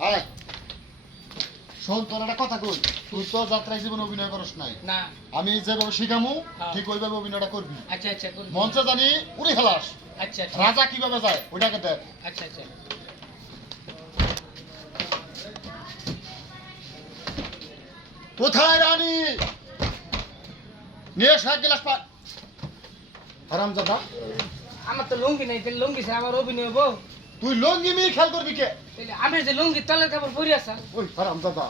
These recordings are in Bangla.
আয়। শোন তোর একটা কথা কই? তুই তো যাত্রায় জীবন অভিনয় করস নাই। না। আমি যেভাবে শিখামু হ্যাঁ। ঠিক ওইভাবে অভিনয়টা করবি। আচ্ছা আচ্ছা মঞ্চে জানি উড়ে খেলাস আচ্ছা আচ্ছা। রাজা কীভাবে যায় ওইটাকে দেখ। আচ্ছা আচ্ছা। কোথায় রানী? নিয়ে এসো এক গিলাস পা হারাম দাদা আমার তো লুঙ্গি নেই লুঙ্গি আমার অভিনয় হব? তুই লঙ্গি মেয়ে খেয়াল করবি কে? আমি যে লুঙ্গি তলের কাপড় পরি আসা ওই হারাম দাদা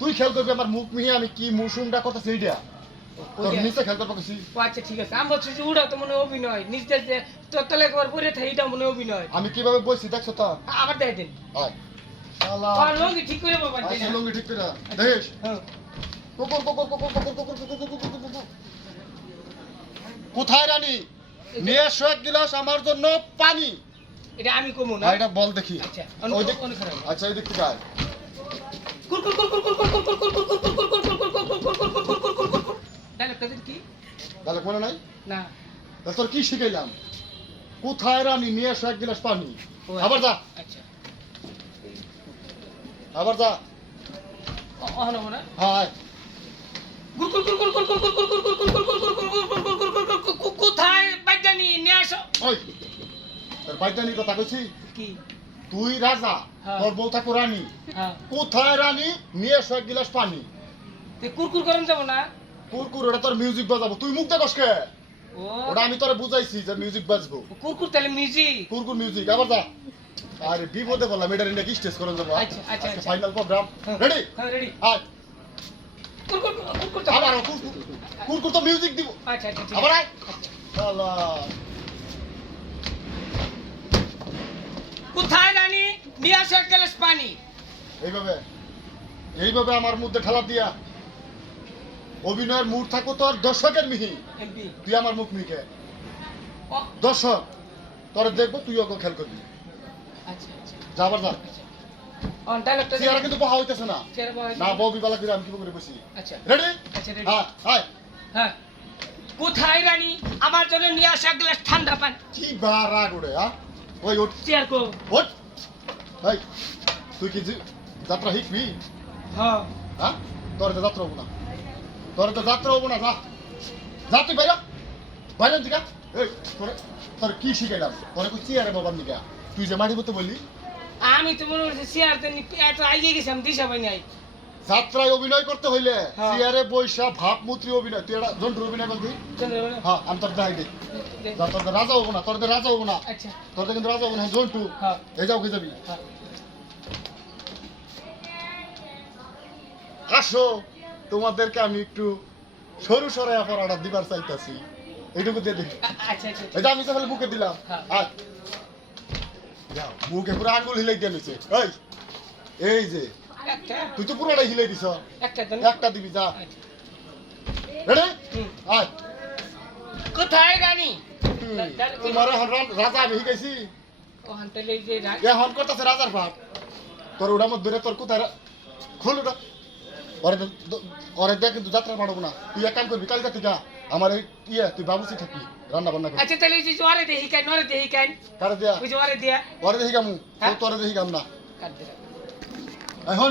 তুই খেয়াল করবি আমার মুখ মিহি আমি কি মুসুমটা কথা সেইটা তোর নিচে খেয়াল করব কিছু? আচ্ছা ঠিক আছে। আমি বলছি যে উড়া তো মনে অভিনয়। নিজের যে তোর তলের কাপড় পরে থাকে এটা মনে অভিনয়। আমি কীভাবে বসছি দেখছ তো? আবার দেয় দিন। আয়। শালা। আর লুঙ্গি ঠিক করে বাবা লঙ্গি ঠিক করে দেখিস? হ্যাঁ। কুকুর কুকুর কুকুর কুকুর কুকুর কুকুর কুকুর কুকুর কুকুর। কোথায় রানী? নিয়ে এসো এক গিলাস আমার জন্য পানি। এটা আমি কমু না এটা বল দেখি আচ্ছা ওই দিক আচ্ছা মনে না তোর কি শিখাইলাম কোথায় রানি নিয়ে এসো এক গিলাস পানি আবার যা আবার যা হ্যাঁ কোথায় নিয়ে তোর কথা কইছি? কি? তুই রাজা হ্যাঁ। তোর বউ থাকো রানী। হ্যাঁ। কোথায় রানী? নিয়ে এসো এক গিলাস পানি। কুরকুর করম যাব না? কুরকুর ওটা তোর মিউজিক বাজাবো। তুই মুখ দেখস কে? ওটা আমি তোরে বুঝাইছি যে মিউজিক বাজবো। কুরকুর তাহলে মিউজিক কুরকুর মিউজিক আবার যা। আরে বিপদে বললাম এটা রেন্ডা কি স্টেজ করে যাব আচ্ছা, আচ্ছা, আচ্ছা। ফাইনাল প্রোগ্রাম রেডি হ্যাঁ রেডি আয়। কুরকুর কুরকুর তো আবার কুরকুর। কুরকুর তো মিউজিক দিব। আচ্ছা আচ্ছা আবার আয়। শালা কোথায় রানী? নিয়ে আসো এক গ্লাস পানি। এইভাবে এইভাবে আমার মধ্যে ঠেলা দিয়া অভিনয়ের মুড থাকো তোর দর্শকের মিহি। তুই আমার মুখ ও। দর্শক তোরে দেখব তুই ওকে খেয়াল করবি। আচ্ছা আচ্ছা। যা যা। আচ্ছা চেয়ারা কিন্তু বহা হইতেছে না। চেয়ারে বসে না বউ বিবালা করে আমি কি করে বসি? আচ্ছা। রেডি আচ্ছা হ্যাঁ হ্যাঁ। কোথায় রানী? আমার জন্য নিয়ে আসো গ্লাস ঠান্ডা পানি। কি বা রাগ ওরে হ্যাঁ ওই ওঠ চেয়ার কো ওঠ ভাই তুই কি যাত্রা শিখবি হ্যাঁ হ্যাঁ তোর তো যাত্রা হব না তোর তো যাত্রা হব না যা যা তুই বাইরে বাইরে দিকা এই তোরে তোর কি শিখাইলাম তোরে কই চেয়ারে বাবার নিকা তুই যে মাটি করতে বললি আমি তো মনে হচ্ছে চেয়ার তো আইয়ে গেছি আমি দিশা পাই নাই যাত্রায় অভিনয় করতে হইলে হ্যাঁ। চেয়ারে বৈশা ভাবমূর্তি অভিনয় তুই অভিনয় করবি হ্যাঁ আমি তোর দেখাই দিই। তোর রাজা হব না তোর রাজা হব না। আচ্ছা। তোর কিন্তু রাজা হব না জন্টু। হ্যাঁ। এই যাও যাবি হ্যাঁ। আসো তোমাদেরকে আমি একটু সরু সরাইয়া পড়াটা দিবার চাইতাছি। এইটুকু দিয়ে দিই। আ- আচ্ছা। আচ্ছা এটা আমি তাহলে বুকে দিলাম। হ্যাঁ। যাও মুখে পুরো আঙ্গুল হিলাই দিয়ে নিছে। এই এই যে। তুই তো পুরোটাই হিলাই দিছ। একটা দিবি যা। রেডি আয়। কোথায় রানী? তোমার রাজা আমি যে এখন করতেছে রাজার ভাব তোর ওটা মধ্যে তোর কোথায় খোল ওটা। ওরে ওরে দেখ কিন্তু যাত্রা পারব না। তুই এক কাম করবি কালকা থেকে আমার এই ইয়ে তুই বাবুসি থাকবি রান্না বান্না করবি। আচ্ছা তাহলে ওই যে ওরে দেখি কেন ওরে দেখি কেন? কারে দেয়া? ওই যে ওরে দিয়া। ওরে দেখি কামু। হ্যাঁ? তোরে দেখি কাম না। কাট দে এখন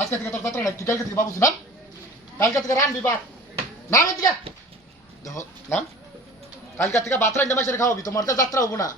আজকে থেকে তোর যাত্রা নাই, তুই কালকে থেকে বাবুসি, নাম? কালকে থেকে রানবি বাপ নাম এদিকে। দেখো, নাম? কালকে থেকে বাতরা ইন্ডা মাসে খাওয়াবি, তোমার তো যাত্রা হব না।